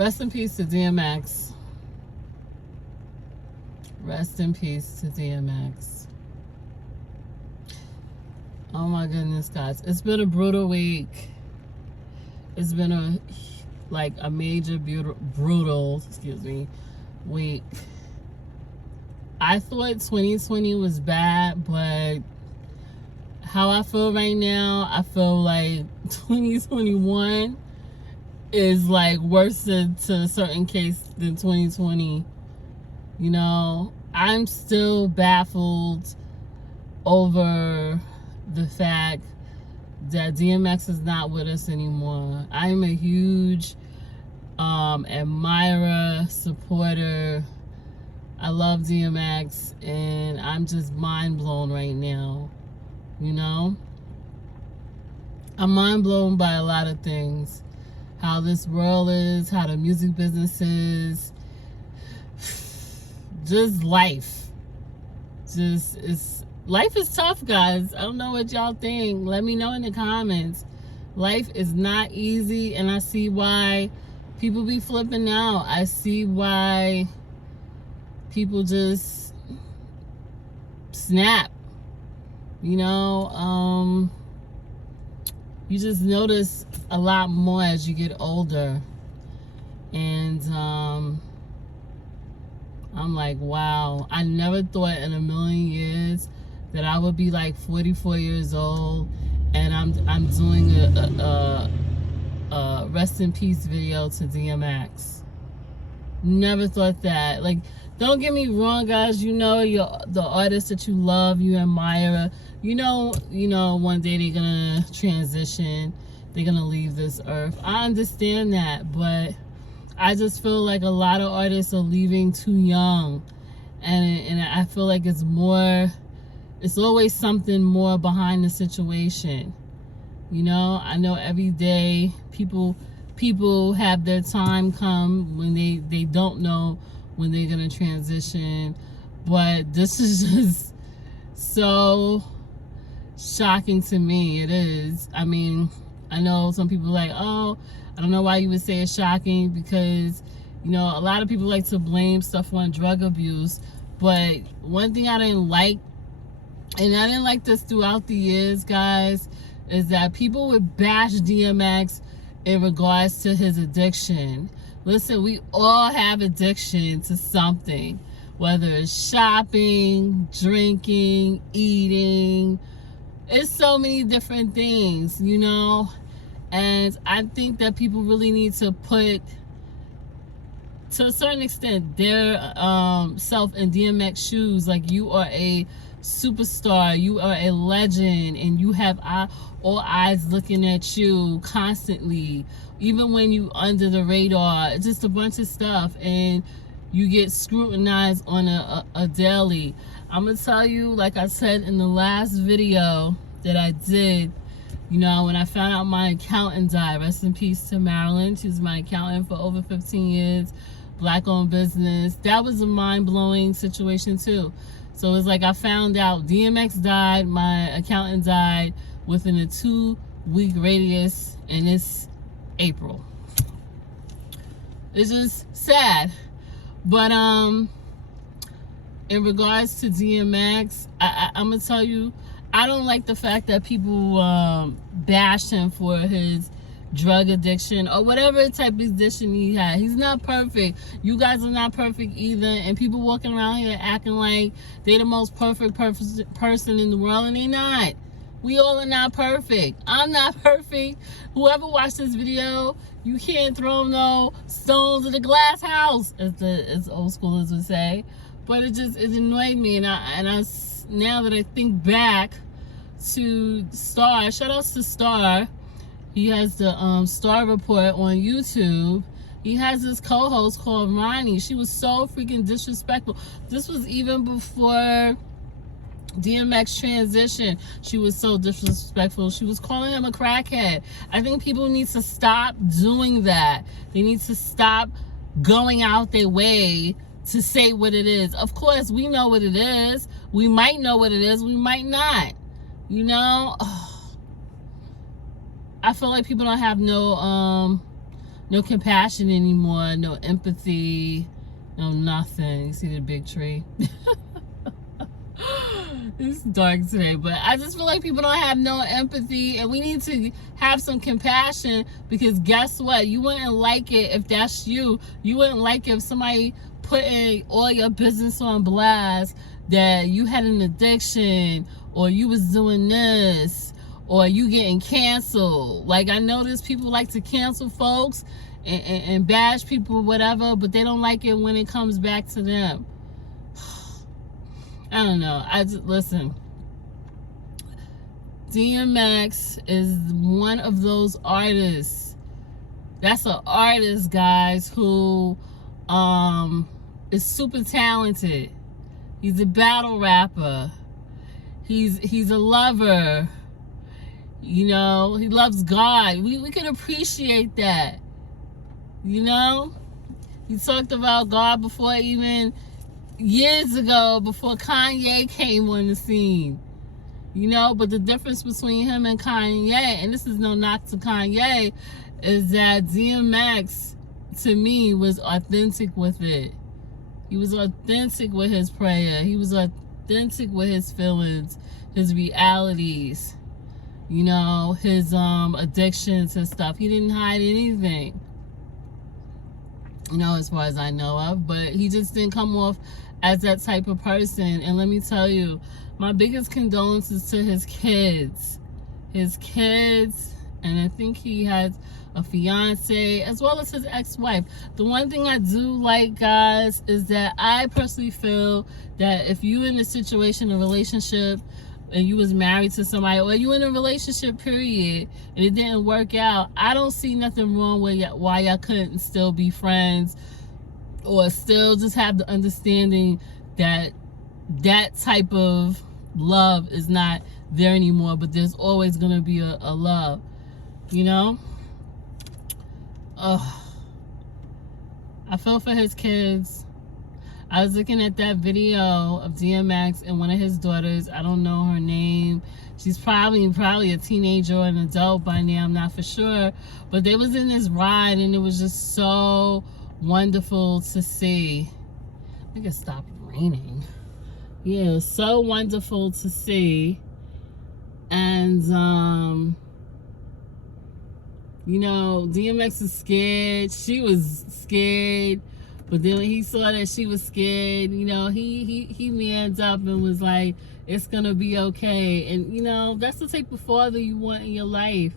Rest in peace to DMX. Rest in peace to DMX. Oh my goodness, guys. It's been a brutal week. It's been a major brutal week. I thought 2020 was bad, but how I feel right now, I feel like 2021 is like worse to a certain case than 2020. You know, I'm still baffled over the fact that DMX is not with us anymore. I'm a huge admirer, supporter. I love DMX, and I'm just mind blown right now. You know, I'm mind blown by a lot of things. How this world is, how the music business is, just life. Life is tough, guys. I don't know what y'all think. Let me know in the comments. Life is not easy, and I see why people be flipping out. I see why people just snap. You know, you just notice a lot more as you get older. And I'm like, wow, I never thought in a million years that I would be like 44 years old and I'm doing a rest in peace video to DMX. Never thought that. Like, don't get me wrong, guys. You know, the artists that you love, you admire. You know, one day they're gonna transition. They're gonna leave this earth. I understand that, but I just feel like a lot of artists are leaving too young, and I feel like it's always something more behind the situation. You know, I know every day people have their time come when they don't know when they're gonna transition, but this is just so shocking to me. It is. I mean, I know some people are like, oh, I don't know why you would say it's shocking, because, you know, a lot of people like to blame stuff on drug abuse. But one thing I didn't like, and I didn't like this throughout the years, guys, is that people would bash DMX in regards to his addiction. Listen, we all have addiction to something, whether it's shopping, drinking, eating. It's so many different things, you know. And I think that people really need to put, to a certain extent, their self in DMX shoes. Like, you are a superstar, you are a legend, and you have all eyes looking at you constantly, even when you under the radar. It's just a bunch of stuff, and you get scrutinized on a daily. I'm gonna tell you, like I said in the last video that I did, you know, when I found out my accountant died, rest in peace to Marilyn. She was my accountant for over 15 years, black-owned business. That was a mind-blowing situation, too. So it's like I found out DMX died, my accountant died within a 2-week radius, and it's April. It's just sad. But in regards to DMX, I'm going to tell you, I don't like the fact that people bashed him for his drug addiction or whatever type of addiction he had. He's not perfect. You guys are not perfect either. And people walking around here acting like they're the most perfect person in the world, and they're not. We all are not perfect. I'm not perfect. Whoever watched this video, you can't throw no stones at the glass house, as old schoolers would say. But it annoyed me, and I now that I think back to Star, shout outs to Star. He has the Star Report on YouTube. He has this co-host called Ronnie. She was so freaking disrespectful. This was even before DMX transition. She was so disrespectful. She was calling him a crackhead. I think people need to stop doing that. They need to stop going out their way to say what it is. Of course, we know what it is. We might know what it is. We might not. You know? I feel like people don't have no no compassion anymore, no empathy, no nothing. You see the big tree? It's dark today, but I just feel like people don't have no empathy, and we need to have some compassion, because guess what? You wouldn't like it if that's you. You wouldn't like it if somebody putting all your business on blast, that you had an addiction, or you was doing this, or you getting canceled. Like, I notice people like to cancel folks and bash people, whatever, but they don't like it when it comes back to them. I don't know. Listen. DMX is one of those artists. That's an artist, guys, who is super talented. He's a battle rapper. He's a lover. You know, he loves God. We can appreciate that. You know? He talked about God before, even years ago, before Kanye came on the scene. You know, but the difference between him and Kanye, and this is no knock to Kanye, is that DMX, to me, was authentic with it. He was authentic with his prayer. He was authentic with his feelings, his realities, you know, his addictions and stuff. He didn't hide anything, you know, as far as I know of, but he just didn't come off as that type of person. And let me tell you, my biggest condolences to his kids, and I think he has a fiance as well as his ex-wife. The one thing I do like, guys, is that I personally feel that if you in a situation, a relationship, and you was married to somebody, or you in a relationship period and it didn't work out, I don't see nothing wrong with why y'all couldn't still be friends, or still just have the understanding that that type of love is not there anymore, but there's always gonna be a love, you know? I feel for his kids. I was looking at that video of DMX and one of his daughters. I don't know her name. She's probably a teenager or an adult by now. I'm not for sure. But they was in this ride, and it was just so wonderful to see. I think it stopped raining. Yeah, it was so wonderful to see. And, you know, DMX is scared. She was scared. But then when he saw that she was scared, you know, he manned up and was like, it's going to be okay. And, you know, that's the type of father you want in your life.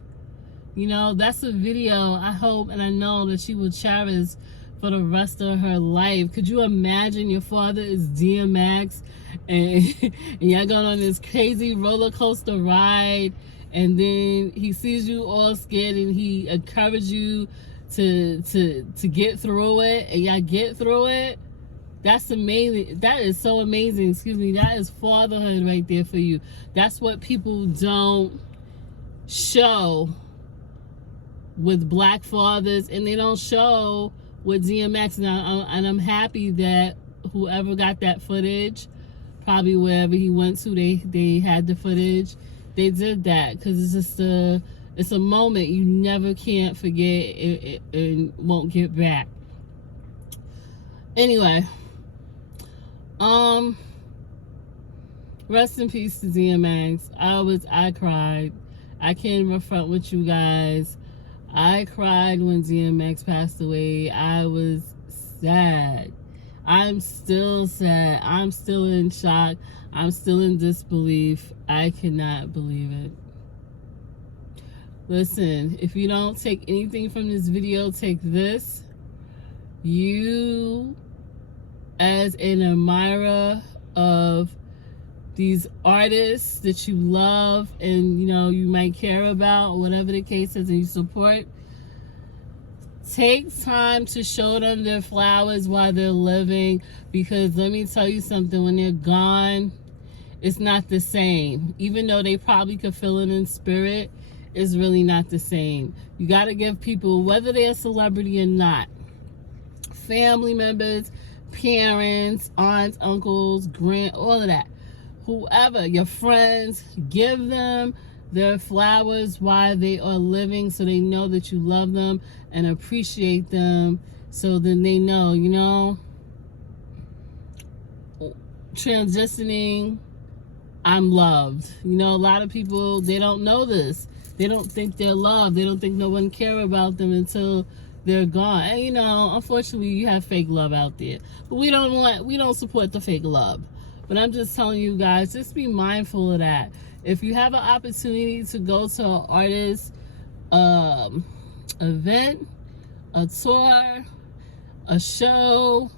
You know, that's a video I hope and I know that she will cherish for the rest of her life. Could you imagine your father is DMX and y'all going on this crazy roller coaster ride, and then he sees you all scared and he encourages you to get through it, and y'all get through it? That's amazing. That is so amazing. Excuse me. That is fatherhood right there for you. That's what people don't show with black fathers, and they don't show with DMX. And I'm happy that whoever got that footage, probably wherever he went to, they had the footage. They did that because it's just it's a moment you never can't forget and won't get back. Anyway, rest in peace to DMX. I cried. I can't even front with you guys. I cried when DMX passed away. I was sad. I'm still sad. I'm still in shock. I'm still in disbelief. I cannot believe it. Listen, if you don't take anything from this video, take this. You, as an admirer of these artists that you love and, you know, you might care about, whatever the case is, and you support, take time to show them their flowers while they're living, because let me tell you something, when they're gone, it's not the same. Even though they probably could feel it in spirit, it's really not the same. You got to give people, whether they're a celebrity or not, family members, parents, aunts, uncles, all of that, whoever, your friends, give them their flowers while they are living, so they know that you love them and appreciate them. So then they know, you know, transitioning, I'm loved. You know, a lot of people, they don't know this. They don't think they're loved. They don't think no one cares about them until they're gone. And you know, unfortunately, you have fake love out there. But we don't support the fake love. But I'm just telling you guys, just be mindful of that. If you have an opportunity to go to an artist event, a tour, a show,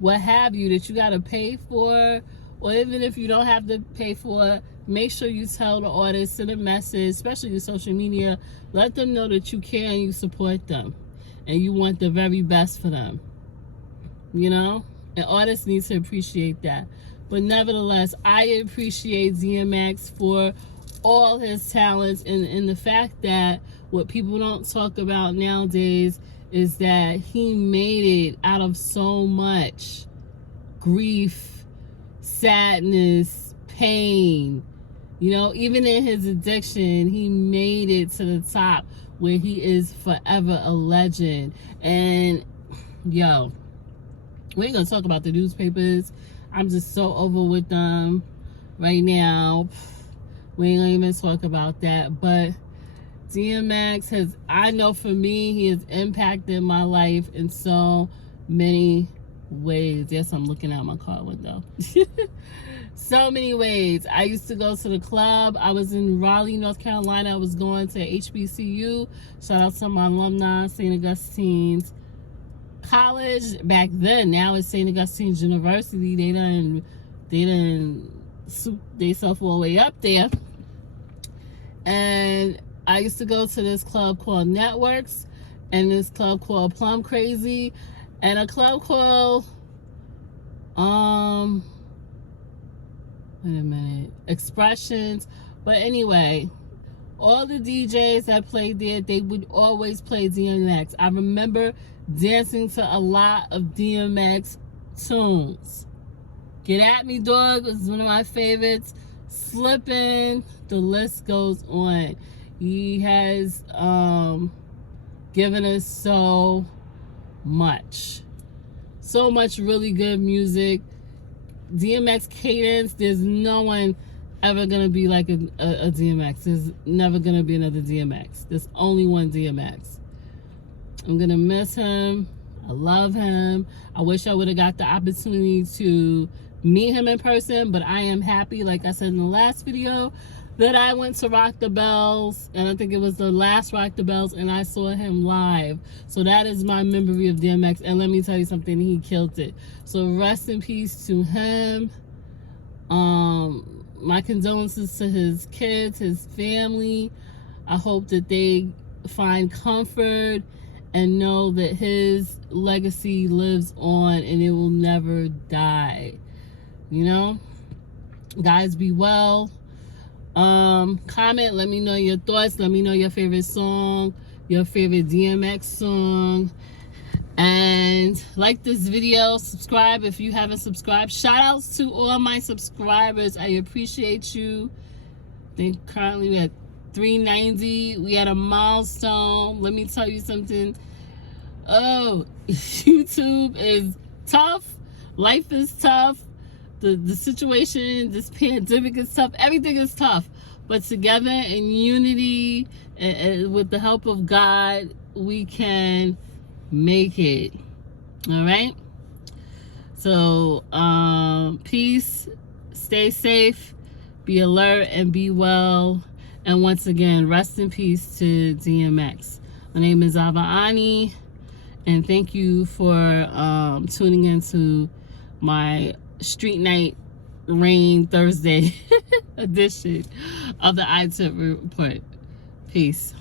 what have you, that you got to pay for, or even if you don't have to pay for it, make sure you tell the artist, send a message, especially your social media. Let them know that you care and you support them and you want the very best for them. You know? And artists need to appreciate that. But nevertheless, I appreciate DMX for all his talents, and the fact that what people don't talk about nowadays is that he made it out of so much grief, sadness, pain. You know, even in his addiction, he made it to the top where he is forever a legend. And yo, we ain't gonna talk about the newspapers. I'm just so over with them right now. We ain't gonna even talk about that. But DMX has, I know for me, he has impacted my life in so many ways. Yes, I'm looking out my car window. So many ways. I used to go to the club. I was in Raleigh, North Carolina. I was going to HBCU. Shout out to my alumni, St. Augustine's College back then. Now it's St. Augustine's University. They done soup themselves all the way up there. And I used to go to this club called Networks, and this club called Plum Crazy, and a club called wait a minute, Expressions. But anyway, all the DJs that played there, they would always play DMX. I remember dancing to a lot of DMX tunes. Get At Me Dog was one of my favorites. Slippin', the list goes on. He has given us so much really good music. DMX cadence, there's no one ever gonna be like a DMX. There's never gonna be another DMX. There's only one DMX. I'm gonna miss him. I love him. I wish I would have got the opportunity to meet him in person, but I am happy, like I said in the last video, that I went to Rock the Bells, and I think it was the last Rock the Bells, and I saw him live. So that is my memory of DMX, and let me tell you something, he killed it. So rest in peace to him. My condolences to his kids, his family. I hope that they find comfort and know that his legacy lives on and it will never die. You know? Guys, be well. Comment, let me know your thoughts. Let me know your favorite song, your favorite DMX song. And like this video, subscribe if you haven't subscribed. Shout outs to all my subscribers. I appreciate you. I think currently we're at 390. We had a milestone. Let me tell you something. Oh, YouTube is tough. Life is tough. The situation, this pandemic is tough. Everything is tough. But together in unity and with the help of God, we can make it. All right? So, peace. Stay safe. Be alert and be well. And once again, rest in peace to DMX. My name is iveriani. And thank you for tuning into my Street Night Rain Thursday edition of the iTip Report. Peace.